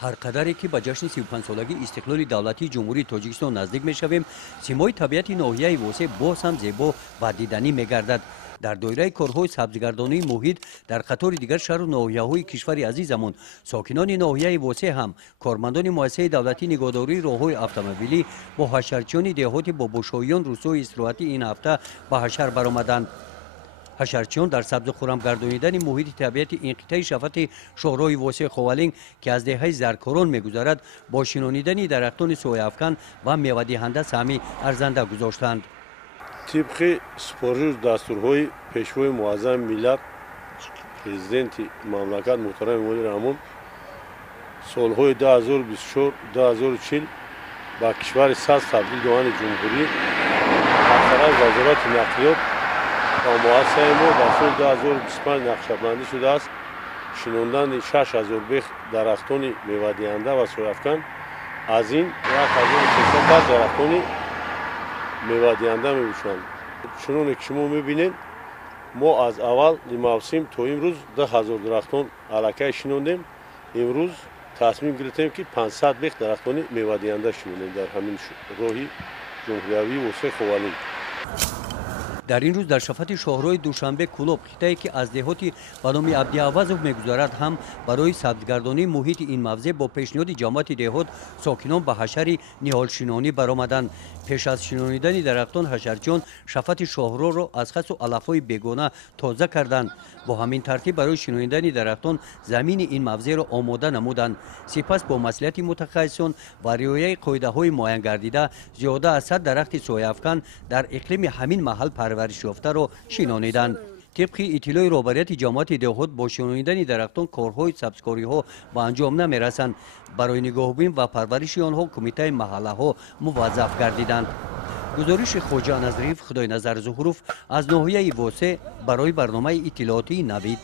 هر قدری که به جشن 35 سالگی استقلال دولتی جمهوری تاجیکستان نزدیک میشویم، سیمای طبیعت ناحیه واسه باز هم زیبا و دیدنی میگردد. در دایره کارهای سبزگردانی محیط در قطار دیگر شهر و ناحیه‌های کشور عزیزمون، ساکنان ناحیه واسه هم کارمندان مؤسسه دولتی نگهداری راههای اتومبیلی با حشرچیان دهاتی با بوشاییان روزهای استراحتی این هفته به حشر برآمدند. حشرچیان در سبز خرم گردانیدن محیط طبیعت این قطعه شفت شاهراه واسع خوالینگ که از دهه زرکاران میگذرد با شنانیدن درختان سویافکن و میوه دهنده سهمی ارزنده گذاشتند. طبق سپارش دستورهای پیشوای معظم ملت پرزیدنت مملکت محترم امام رحمان سالهای 2024 2040 با کشور سبز تبدیل دوان جمهوری از وزارت نقلیات و مؤسسه ما در سال 2025 نقشه‌بندی شده است شناندن 6000 بیخ درختان میوه دهنده و سویافکن از این 1300 درختان میوه دهنده میباشند. چنانکه که شما میبینید ما از اول موسم تا امروز 10,000 درختان علاقه شناندیم. امروز تصمیم گرفتیم که 500 بیخ درختان میوه دهنده شناندیم در همین راهی جمهوری واسع خوالینگ. در این روز در شفت شاهراه دوشنبه کلوب قطعه‌ای که از دهاتی به نام عبدی‌عوض میگذرد هم برای سبزگردانی محیط این موضع با پیشنهاد جماعت دهات ساکنان به حشر نهال شنانی برآمدند. پیش از شنانیدن درختان حشرچیان شفت شاهراه را از خس و علف‌های بیگانه تازه کردند. با همین ترتیب برای شنانیدن درختان زمین این موضع را آماده نمودند. سپس با مصلحت متخصصان و رعایت قاعده‌های معین گردیده زیاده از 100 درخت سویافکن در اقلیم همین محل پرورش یافته را شنانیدند. طبق اطلاع رهبریت جماعت دهات با شنانیدن درختان کارهای سبزکاری ها به انجام نمیرسند. برای نگهبانی و پرورش آنها کمیته محله ها موظف گردیدند. گزارش خواجه نظریف خدای نظر ظهروف از ناحیه واسع برای برنامه اطلاعاتی نوید.